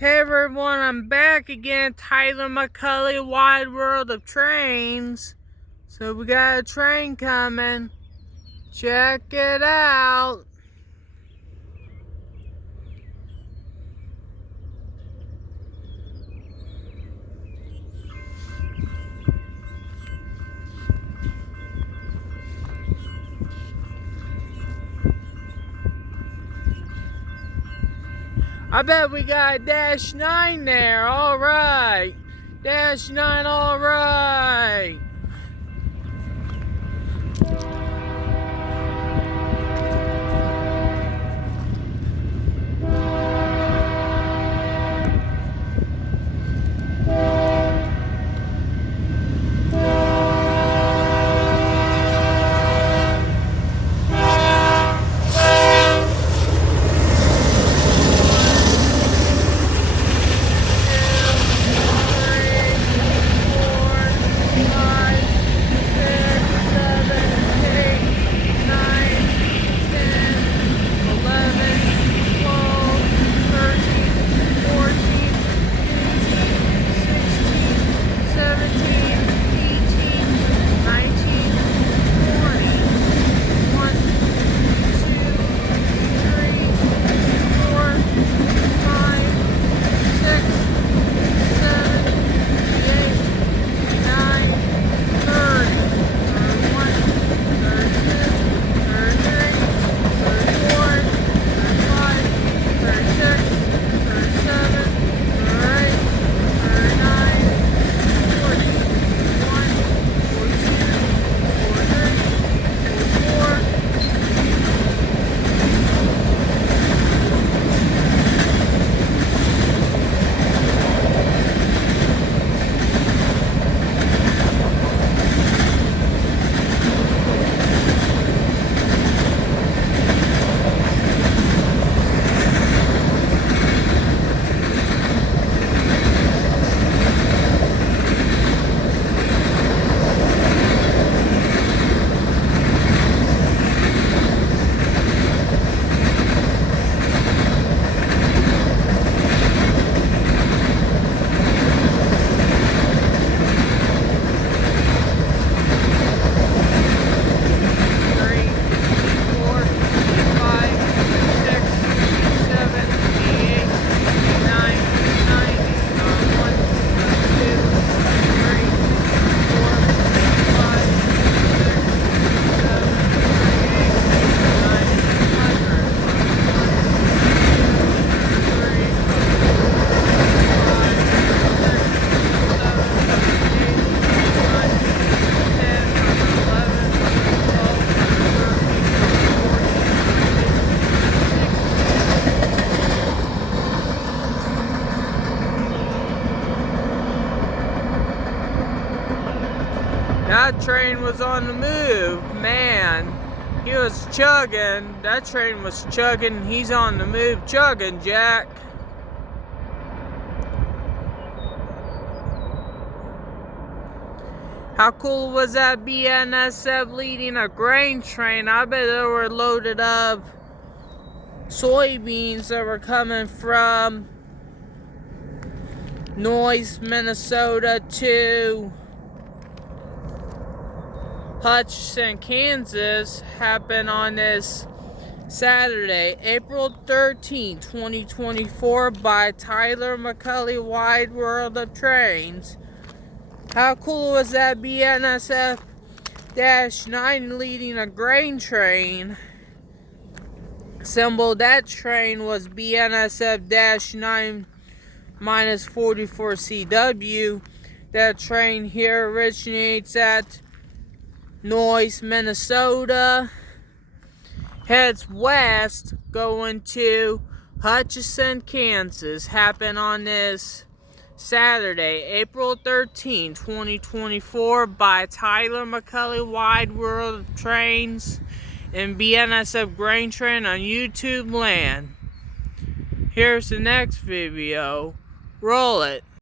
Hey everyone, I'm back again, Tyler McCully, Wide World of Trains. So we got a train coming. Check it out. I bet we got a -9 there, alright. -9, alright. That train was on the move, man. He was chugging. That train was chugging. He's on the move, chugging, Jack. How cool was that BNSF leading a grain train? I bet they were loaded up soybeans that were coming from Noyes, Minnesota to Hutchinson, Kansas. Happened on this Saturday, April 13, 2024 by Tyler McCully, Wide World of Trains. How cool was that BNSF-9 leading a grain train? Symbol that train was BNSF-9 -44-CW. That train here originates at Noyes, Minnesota, heads west going to Hutchinson, Kansas. Happened on this Saturday, April 13, 2024 by Tyler McCully, Wide World of Trains and BNSF Grain Train on YouTube land. Here's the next video. Roll it.